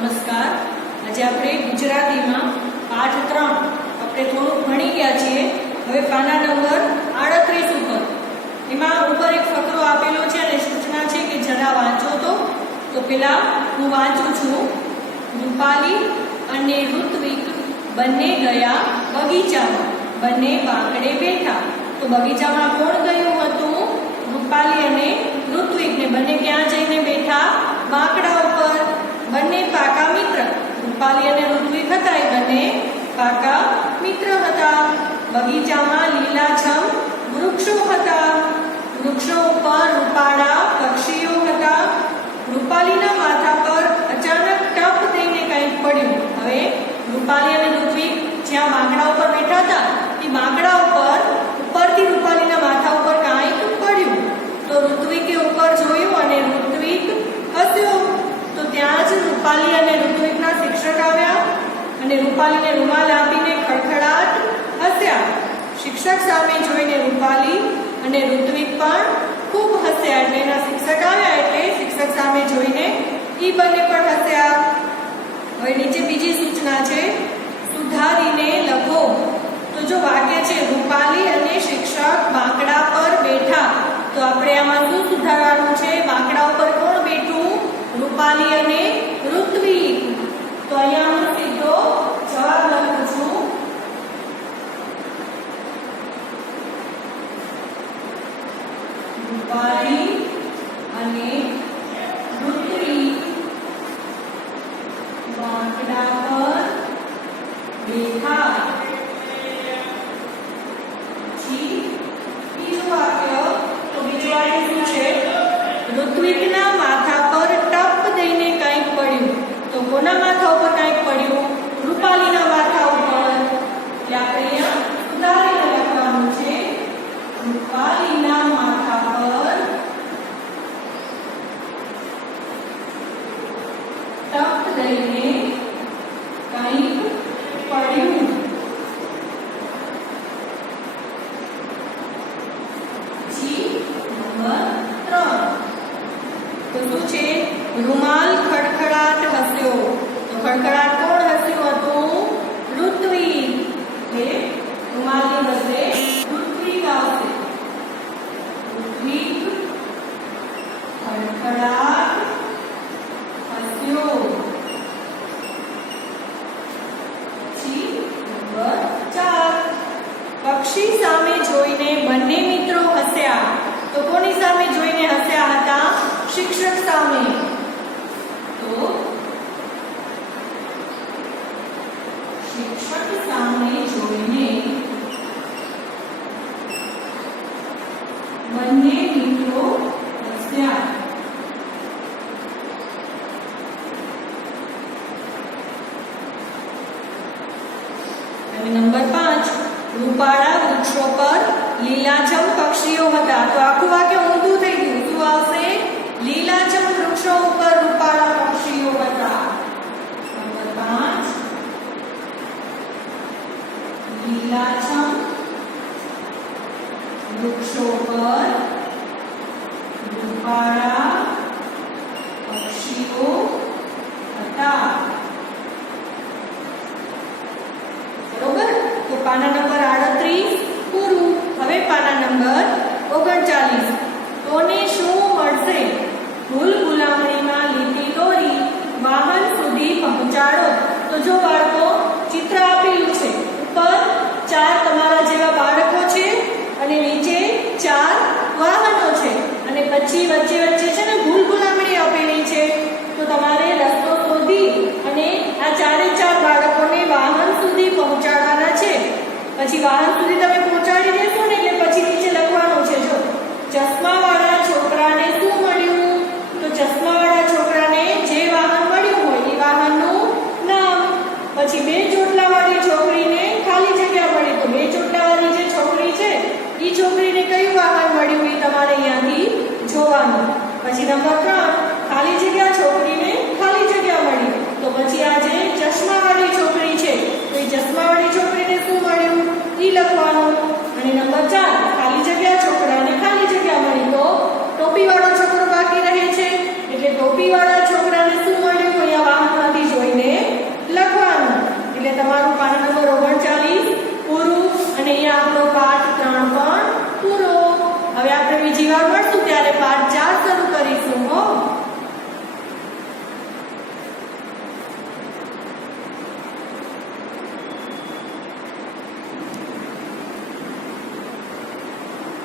નમસ્કાર. આજે આપણે ગુજરાતીમાં પાઠ 3 આપણે થોડું ભણી ગયા છીએ. હવે પાના નંબર 38 ઉપર એમાં ઉપર એક ફકરો આપેલો છે અને સૂચના છે કે જરા વાંચો તો પેલા હું વાંચું છું. રૂપાલી અને ઋત્વિક બંને ગયા બગીચામાં, બંને બાંકડે બેઠા. તો બગીચામાં કોણ ગયું હતું? રૂપાલી અને ઋત્વિક. ને બંને ક્યાં જઈને બેઠા? બાંકડા ઉપર. બંને પાકા મિત્ર. રૂપાલી અને ઋત્વિક હતા એ બંને પાકા મિત્ર હતા. બગીચામાં લીલાછમ વૃક્ષો હતા. વૃક્ષો ઉપર રૂપાળા પક્ષીઓ હતા. રૂપાલીના માથા પર અચાનક ટપ દઈને કંઈક પડ્યું. હવે રૂપાલી અને ઋત્વિક જ્યાં બાંકડા ઉપર બેઠા હતા એ બાંકડા ઉપરથી રૂપાલીના માથા ઉપર કંઈક પડ્યું. તો ઋત્વિકે ઉપર જોયું અને ઋત્વિક હસ્યો. તો ત્યાં જ રૂપાલી અને ઋત્વિકના શિક્ષક આવ્યા અને રૂપાલીને રૂમાલ આપીને ખડખડાટ હસ્યા. શિક્ષક સામે જોઈને રૂપાલી અને ઋત્વિક પણ ખૂબ હસ્યા. એટલે એના શિક્ષક આવ્યા એટલે શિક્ષક સામે જોઈને ઈ બંને પણ હસ્યા. હવે નીચે બીજી સૂચના છે, સુધારીને લખો. તો જો વાક્ય છે રૂપાલી અને શિક્ષક બાંકડા પર બેઠા, તો આપણે આમાં શું સુધારવાનું છે? બાંકડા ઉપર કોણ બેઠું? રૂપાલી અને ઋત્વિક. તો અહીંયા હું સીધો જવાબ લખું છું. રૂપાલી અને ઋત્વિક બાંકડા પર બેઠા. પછી બીજું વાક્ય, તો બીજું વાક્ય શું છે? ઋત્વિકના માથા પર ટપ દઈને કંઈક પડ્યું. તો કોના માથા ઉપર કંઈક પડ્યું? રૂપાલીના માથા ઉપર. એટલે આપણે અહીંયા સુધારીને લખવાનું છે, રૂપાલીના માથા પર ટપ દઈને કંઈક પડ્યું. તો શું છે? રૂમાલ ખડખડાટ હસ્યો. તો ખડખડાટ કોણ હસ્યું હતું? ઋત્વિક. એટલે રૂમાલની બદલે ઋત્વિક આવશે. ઋત્વિક ખડખડાટ હસ્યો. પછી નંબર 4, પક્ષી સામે જોઈને બંને મિત્રો હસ્યા. તો કોની સામે જોઈને હસ્યા હતા? શિક્ષક સામે. તો શિક્ષક સામે જોઈને બંને મિત્રો હસ્યા. અને નંબર 5, રૂપાળા વૃક્ષો પર લીલાછમ પક્ષીઓ હતા. તો આખું વાક્ય ઊંધું થઈ ગયું. શું આવશે? લીલાછમ વૃક્ષો ઉપર રૂપાળા પક્ષીઓ હતા. નંબર 5, લીલાછમ વૃક્ષો પર રૂપાળા પક્ષીઓ હતા. બરોબર. તો પાના નંબર 38 પૂરું. હવે પાના નંબર 39. તોને શું મળશે? ભૂલ ભૂલામણીમાં લીટી દોરી વાહન સુધી પહોંચાડો. તો જો બાળકો, ચિત્ર આપેલું છે. ઉપર 4 તમારા જેવા બાળકો છે અને નીચે 4 વાહનો છે અને પછી વચ્ચે છે ને ભૂલ ભૂલામણી આપેલી છે. તો તમારે રસ્તો શોધી અને આ 4 બાળકોને વાહન સુધી પહોંચાડવાના છે. પછી વાહન સુધી તમે પહોંચાડી દેશો ને એટલે પછી નીચે લખવાનું છે, જો ચશ્માવાળા છોકરાને શું મળ્યું? તો ચશ્માવાળા છોકરાને જે વાહન મળ્યું હોય એ વાહનનું નામ. પછી 2 ચોટલાવાળી છોકરીને ખાલી જગ્યા મળી. તો 2 ચોટલાવાળી જે છોકરી છે એ છોકરીને કયું વાહન મળ્યું એ તમારે અહીંયાથી જોવાનું. પછી નંબર 3, ખાલી જગ્યા છોકરીને ખાલી જગ્યા મળી. તો પછી આ જે ચશ્માવાળી છોકરી છે તો એ ચશ્માવાળી છોકરીને શું મળ્યું એ લખવાનું. અને નંબર 4, ખાલી જગ્યા છોકરાને ખાલી જગ્યા મળી. તો ટોપીવાળો છોકરો બાકી રહે છે એટલે ટોપીવાળા છોકરાને શું મળ્યું? અહીંયા વાહનમાંથી પાઠ